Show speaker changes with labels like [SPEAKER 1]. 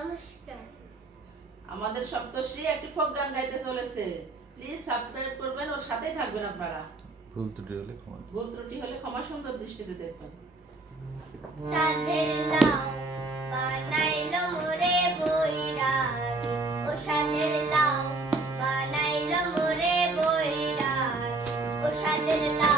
[SPEAKER 1] নমস্কার।
[SPEAKER 2] আমাদের সপ্তশ্রী একটি ফোক গান গাইতে চলেছে। প্লিজ সাবস্ক্রাইব করবেন ওর সাথেই থাকবেন আপনারা।
[SPEAKER 3] ভুল ত্রুটি হলে ক্ষমা
[SPEAKER 2] ভুল ত্রুটি হলে ক্ষমা সুন্দর দৃষ্টিতে দেখবেন।
[SPEAKER 1] সাধের লাউ বানাইলো মোরে বৈরাগ। ও সাধের লাউ বানাইলো মোরে বৈরাগ। ও সাধের লাউ